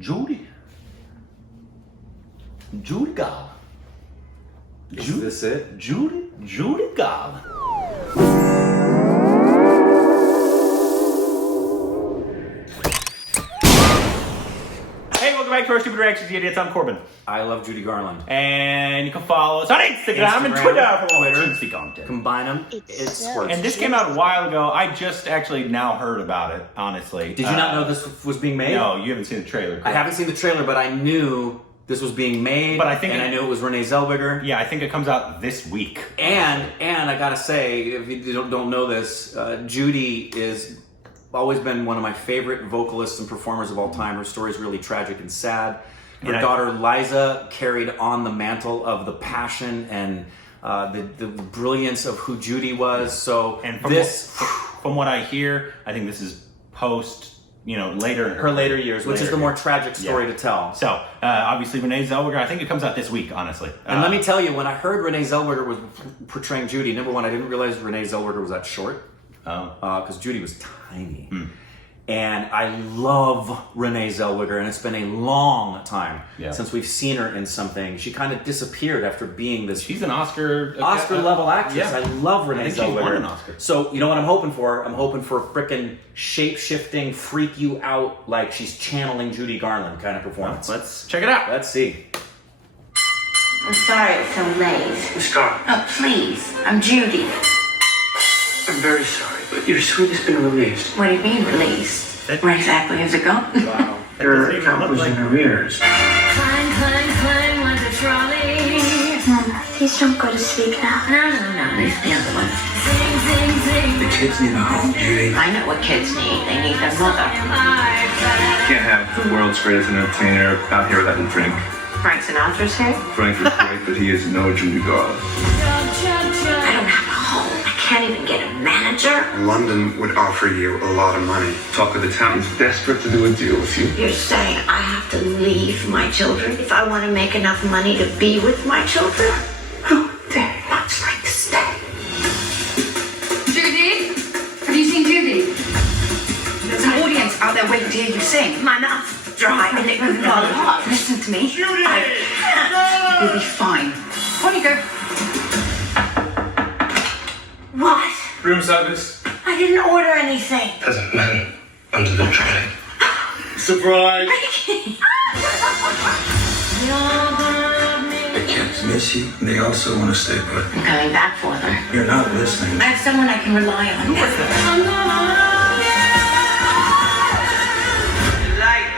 Judy. Judy Garland. Is this it? Judy Garland. Hey, welcome back to our Stupid Reactions, you idiots. I'm Corbin. I love Judy Garland. And you can follow us on Instagram and Twitter for more juicy content. Combine them, it's worth. And this came out a while ago. I just actually now heard about it, honestly. Did you not know this was being made? No, you haven't seen the trailer. Correct? I haven't seen the trailer, but I knew this was being made. But I knew it was Renee Zellweger. Yeah, I think it comes out this week. And I gotta say, if you don't know this, Judy is always been one of my favorite vocalists and performers of all time. Her story is really tragic and sad. Her daughter Liza carried on the mantle of the passion and the brilliance of who Judy was. So, and from what I hear, I think this is post, later in her later years, which is the more tragic story to tell. So, obviously Renee Zellweger, I think it comes out this week, honestly. And let me tell you, when I heard Renee Zellweger was portraying Judy, number one, I didn't realize Renee Zellweger was that short. Oh. Because Judy was tiny. And I love Renee Zellweger, and it's been a long time since we've seen her in something. She kind of disappeared after being this. She's an Oscar-level actress. Yeah. I love Renee Zellweger. She won an Oscar. So, you know what I'm hoping for? I'm hoping for a frickin' shape-shifting, freak you out, like she's channeling Judy Garland kind of performance. Let's check it out. Let's see. I'm sorry it's so late. Miss Garland. Oh, please. I'm Judy. I'm very sorry, but your suite has been released. What do you mean, released? Where exactly has it gone? Wow. Your account was in arrears. Clang, clang, clang like a trolley. Mom, please don't go to sleep now. No. These are the other ones. Zing, zing, zing. The kids need a home, Judy. I know what kids need. They need their mother. You can't have the world's greatest entertainer out here without a drink. Frank Sinatra's here? Frank is right that he is no Judy Garland. I don't have a home. I can't even get a manager. London would offer you a lot of money. Talk of the town is desperate to do a deal with you. You're saying I have to leave my children if I want to make enough money to be with my children? Who very much like to stay. Judy? Have you seen Judy? There's an audience out there waiting to hear you sing. My mouth's dry and it can fall apart. Listen to me. Judy! I can't. You'll be fine. On you go. What? Room service. I didn't order anything. There's a man under the trolley. Surprise. The kids miss you, and they also want to stay put. I'm coming back for them. You're not listening. I have someone I can rely on. Light.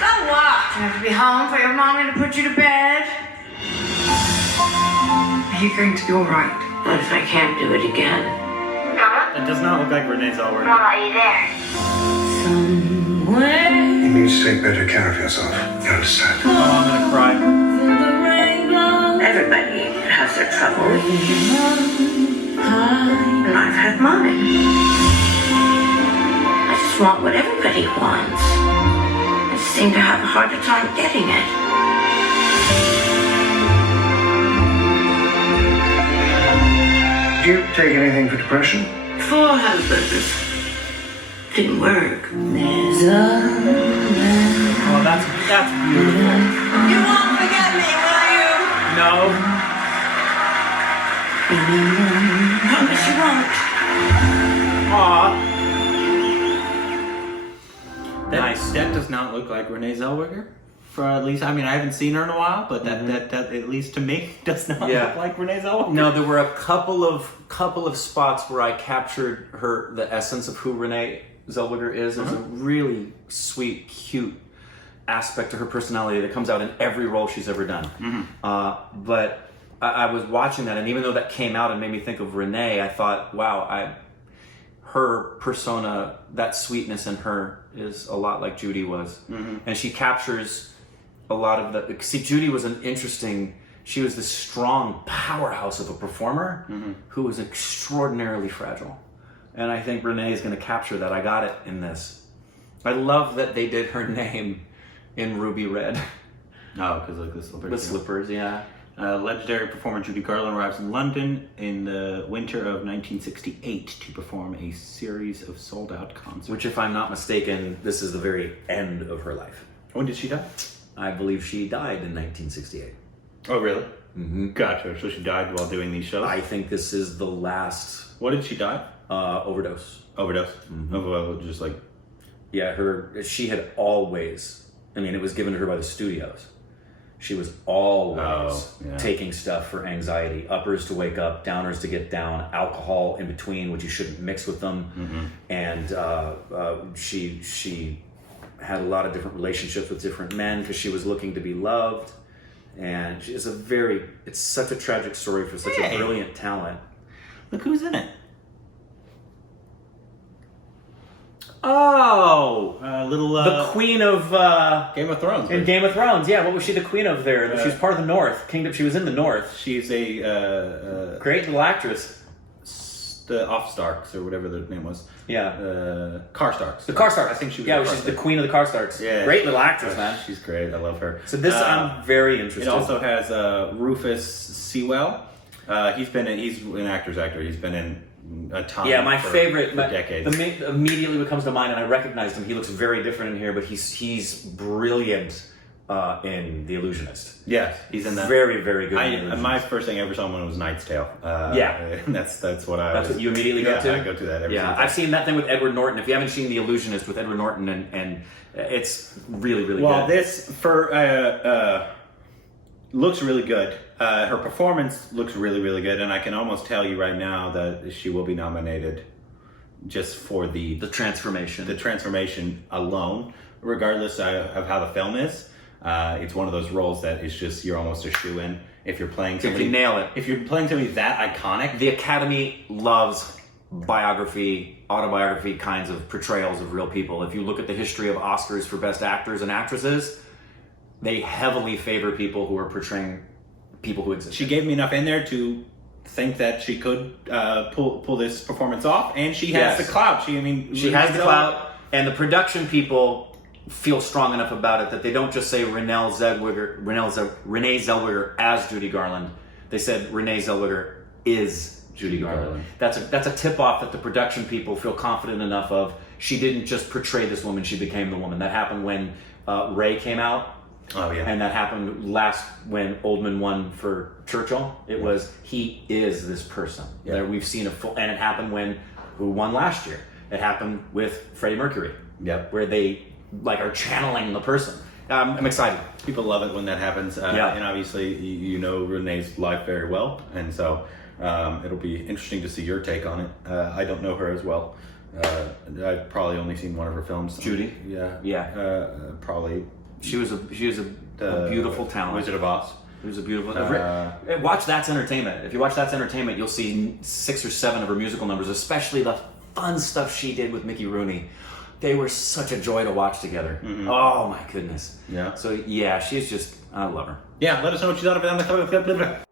So what? You have to be home for your mommy to put you to bed? Are you going to be all right? What if I can't do it again? Mama? It does not look like Renee Zellweger. Mama, are you there? Somewhere. You need to take better care of yourself. You understand? Oh, I'm gonna cry. Everybody has their troubles. And I've had mine. I just want what everybody wants. I just seem to have a harder time getting it. Do you take anything for depression? 4 husbands. Didn't work. There's a Oh, that's beautiful. You won't forget me, will you? No. Promise you won't. Aw. That does not look like Renee Zellweger. For at least, I mean, I haven't seen her in a while, but that at least to me does not look like Renee Zellweger. No, there were a couple of spots where I captured the essence of who Renee Zellweger is. There's a really sweet, cute aspect to her personality that comes out in every role she's ever done. But I was watching that, and even though that came out and made me think of Renee, I thought, wow, her persona, that sweetness in her is a lot like Judy was. And she captures a lot of the... See, Judy was she was this strong powerhouse of a performer who was extraordinarily fragile. And I think Renee is going to capture that. I got it in this. I love that they did her name in ruby red. Oh, because of the slippers. The slippers, yeah. Legendary performer Judy Garland arrives in London in the winter of 1968 to perform a series of sold-out concerts. Which, if I'm not mistaken, this is the very end of her life. When did she die? I believe she died in 1968. Oh, really? Mm-hmm. Gotcha. So she died while doing these shows? I think this is the last... What did she die? Overdose. Overdose? Mm-hmm. Oh, just like... Yeah, she had always... I mean, it was given to her by the studios. She was always taking stuff for anxiety. Uppers to wake up, downers to get down, alcohol in between, which you shouldn't mix with them. Mm-hmm. And she had a lot of different relationships with different men because she was looking to be loved. And it's such a tragic story for such a brilliant talent. Look who's in it. Oh, the queen of Game of Thrones. in Game of Thrones. Yeah, what was she the queen of there? She was part of the North Kingdom. She was in the North. She's a Great little actress. the Offstarks or whatever the name was. Yeah, Karstarks. the Karstarks. I think she was. Yeah, she's the queen of the Karstarks. Yeah, great little actress, man. She's great. I love her. So this, I'm very interested. It also has Rufus Sewell. He's an actor's actor. He's been in a ton. Yeah, my favorite. For decades. Immediately what comes to mind, and I recognized him. He looks very different in here, but he's brilliant in The Illusionist. Yes, he's in that. Very, very good. My first thing I ever saw him was Knight's Tale. Yeah, that's what I. That's what you immediately go to. I go to that every Yeah, time. I've seen that thing with Edward Norton. If you haven't seen The Illusionist with Edward Norton, and it's really, really well, good. this looks really good. Her performance looks really, really good, and I can almost tell you right now that she will be nominated just for the transformation. The transformation alone, regardless of how the film is. It's one of those roles that is just, you're almost a shoo-in if you're playing somebody. If you nail it. If you're playing somebody that iconic. The Academy loves autobiography kinds of portrayals of real people. If you look at the history of Oscars for Best Actors and Actresses, they heavily favor people who are portraying people who exist. She gave me enough in there to think that she could pull this performance off, and she has the clout. She has the clout, and the production people feel strong enough about it that they don't just say Renee Zellweger as Judy Garland. They said Renee Zellweger is Judy Garland. That's a tip off that the production people feel confident enough of. She didn't just portray this woman; she became the woman. That happened when Ray came out. Oh yeah, and that happened last when Oldman won for Churchill. It was he is this person. Yeah. There we've seen and it happened when who won last year. It happened with Freddie Mercury. Yep. Where they are channeling the person. I'm excited. People love it when that happens. And obviously you know Renee's life very well, and so it'll be interesting to see your take on it. I don't know her as well. I've probably only seen one of her films. Judy. Yeah. Probably. She was a beautiful talent. Wizard of Oz. It was a beautiful. Watch That's Entertainment. If you watch That's Entertainment, you'll see 6 or 7 of her musical numbers, especially the fun stuff she did with Mickey Rooney. They were such a joy to watch together. Mm-hmm. Oh my goodness. Yeah. So yeah, she's just, I love her. Yeah, let us know what you thought of it.